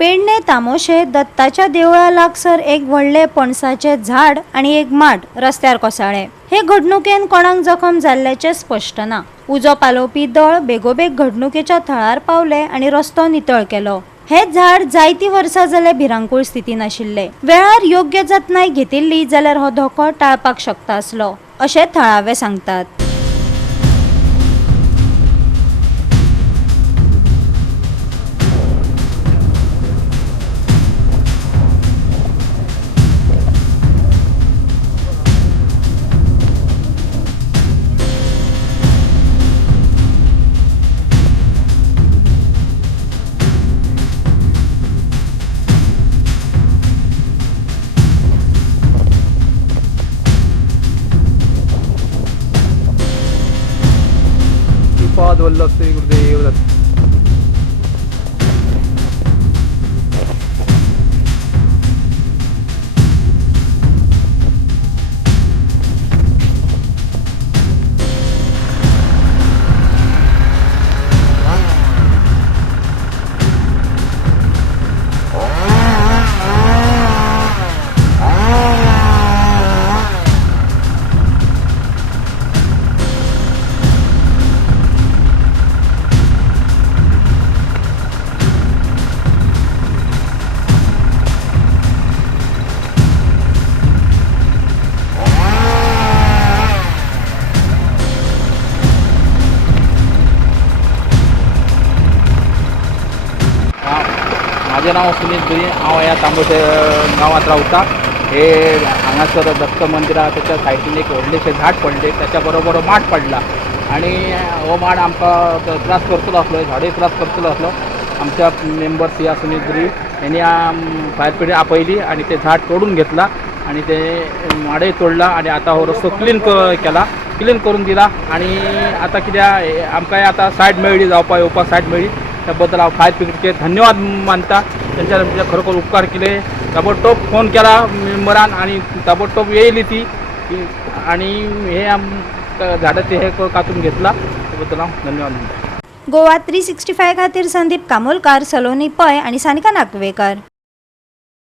पेडणे तामोशे दत्ताच्या देवळा लागसर एक व्हडले पणसाचे झाड आणि एक माड रस्त्यार कोसळ्ळे। हे घडणुकेन कोणाक जखम जाल्ल्याचे स्पष्ट ना। उजो पालोवपी दळ बेगोबेग घडणुकेच्या थळार पावले आणि रस्तो नितळ केलो। हे झाड जायती वर्सां जाले भिरांकूळ स्थितीन आशिल्ले। वेळार योग्य जतनाय घेतिल्ली जाल्यार हो धोको टाळपाक शकता आसलो, अशें थळावे सांगतात। वल्लभ श्री गुरुदेव दत्त। माझे नाव सुनील दुरी, हांव ह्या तांबोशे गांवांत रावता। हे हांगासर दत्त मंदिरा त्याच्या सायडीन एक व्हडलेशें झाड पडले, त्याच्या बरोबर माड पडला आणि हो माड आमकां त्रास करतलो आसलो, झाडूय त्रास करतलो आसलो। आमच्या मेंबर्स या सुनील दुरी यांनी फायर ब्रिगेड आपयली आणि ते झाड तोडून घेतला आणि ते माडय तोडला आणि आता हो रस्तो क्लीन करून दिला आणि आता कित्याक आमकां आता सायड मेळ्ळी, जावपा येवपा सायड मेळ्ळी, त्याबद्दल हांव फायर ब्रिगेडचे धन्यवाद मानता। त्यांच्या खरोखर उपकार केले, ताबडतोब फोन केला मेंबरान आणि ताबडतोब येयली ती आणि हे झाडाचे हे कातून घेतला, त्याबद्दल हांव धन्यवाद मानता। गोवा 365 खातीर संदीप कामोलकार, सलोनी पै आणि सानिका नागवेकर।